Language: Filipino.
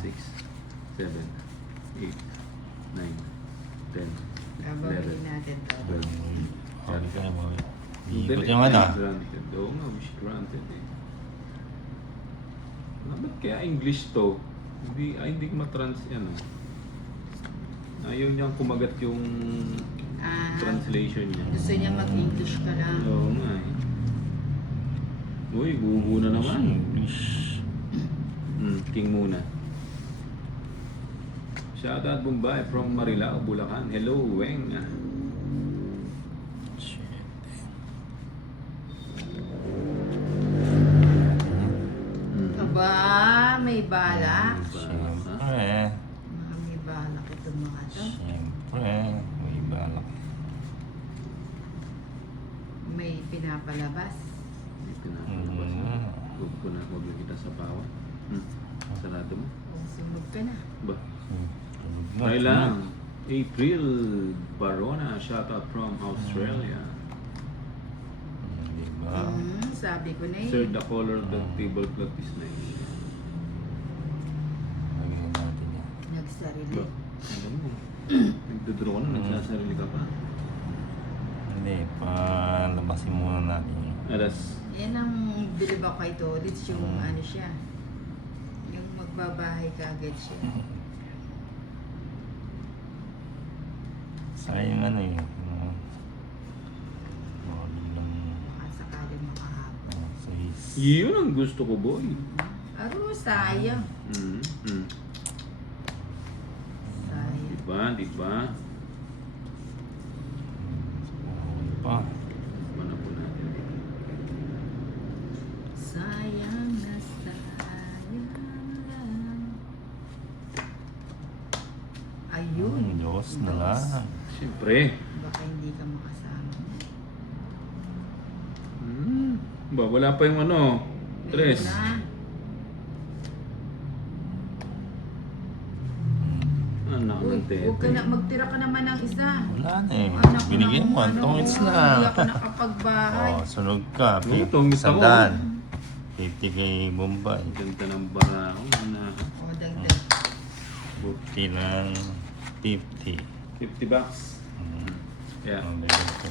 6, 7, 8, 9, 10, Babawin natin to. 12. Okay ka na mo. Hindi, Ikot yung ano. granted. Oo nga, wish granted eh. Ba't kaya English to? Hindi ko matrans yan. Ayaw niyang kumagat yung translation niya. Gusto niya mag-English ka lang. Oo nga eh. Uy, bubu na naman. English. King muna. Shoutout Bombay from Marilao, Bulacan. Hello, Weng. Shit. Aba, may balak. Siyempre. Mga may balak itong mga to. Siyempre. May balak. May pinapalabas. Hindi pinapalabas na. Huwag ko na, huwag kita sa pawa. Sarado mo. Kung sunog ka na. Ba? Try lang. April Barona, shoutout from Australia. Diba? Sabi ko na eh. Sir, the color of the tablecloth is nice. Lagyan natin yan. Nagsarili. Ba? Alam mo, nagdodraw ka na, nagsasarili ka pa. Hindi, palabasin muna natin yun. Alas, Yan ang bilib ako kay Tolits, yung ano siya. Yung magbabahay ka agad siya. Sayang ano yun. Biglang Baka sakaling makahapon. sais. yun ang gusto ko, boy. Aro, sayang. Mm-hmm. Sayang. Diba, diba? Pa. Mana po natin dito. Sayang na sayang lang. Ayun. Diyos na lang. Siyempre. Baka hindi ka makasama. Ba, wala pa yung ano, tres. Ayun na. Anak Uy, ng tete. huwag ka na, magtira ka naman ng isa. Wala na eh. Anak Binigyan ng mo, ano, 2 minutes Hindi lang. ako nakapagbahay. Oh, sunog ka. Oo, 2 minutes ako. 50 kay Bombay. Ganda ng bara ko. O, dagdag. 50 lang. 50. 50 bucks. Mm. Yeah. Oh, ganyan ko.